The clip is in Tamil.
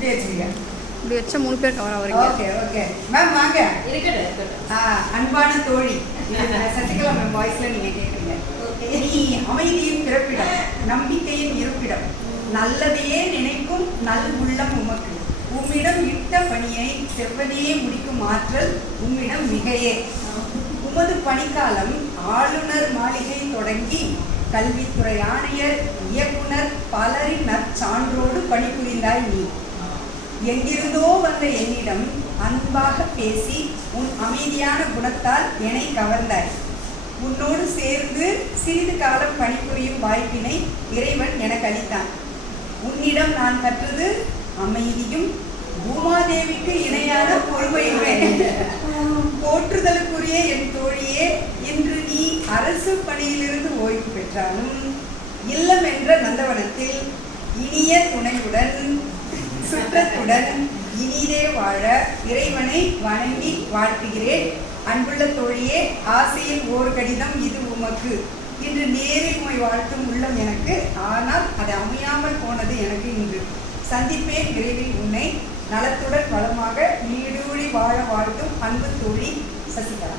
இப்படி வச்சுருங்க. இப்படி வச்சா 3 பேர் கவர் ஆகுறீங்க. ஓகே ஓகே மேம் வாங்க. அன்பான தோழி, சசிகலா மேம் வாய்ஸ்ல நீங்க கேட்குறீங்க. நீ அமைதியின் பிறப்பிடம், நம்பிக்கையின் இருப்பிடம், நல்லதையே நினைக்கும் நல் உள்ளம் உமக்கு, உம்மிடம் இட்ட பணியை செவ்வதையே முடிக்கும் ஆற்றல் உம்மிடம் மிகையே. உமது பணிக்காலம் ஆளுநர் மாளிகை தொடங்கி கல்வித்துறை ஆணையர், இயக்குனர் பலரின் நற்சான்றோடு பணிபுரிந்தாய் நீ. எங்கிருந்தோ வந்த என்னிடம் அன்பாக பேசி உன் அமைதியான குணத்தால் என்னை கவர்ந்தாய். உன்னோடு சேர்ந்து சிறிது காலம் பணிபுரியும் வாய்ப்பினை இறைவன் எனக்கு அளித்தான். உன்னிடம் நான் கற்றது அமைதியும் பூமாதேவிக்கு இணையான பொறுமையுமே. போற்றுதலுக்குரிய என் தோழியே, இன்று நீ அரசு பணியிலிருந்து ஓய்வு பெற்றாலும் இல்லம் என்ற நந்தவனத்தில் இனிய துணையுடன் சுற்றத்துடன் இனிதே வாழ இறைவனை வணங்கி வாழ்த்துகிறேன். அன்புள்ள தோழியே, ஆசையில் ஓர் கடிதம் இது உமக்கு. இன்று நேரில் உம்மை வாழ்த்தும் உள்ளம் எனக்கு, ஆனால் அது அமையாமல் போனது எனக்கு. இன்று சந்திப்பேன் விரைவில் உன்னை. நலத்துடன் வளமாக நீடூழி வாழ வாழ்த்தும் அன்பு தோழி சசிகலா.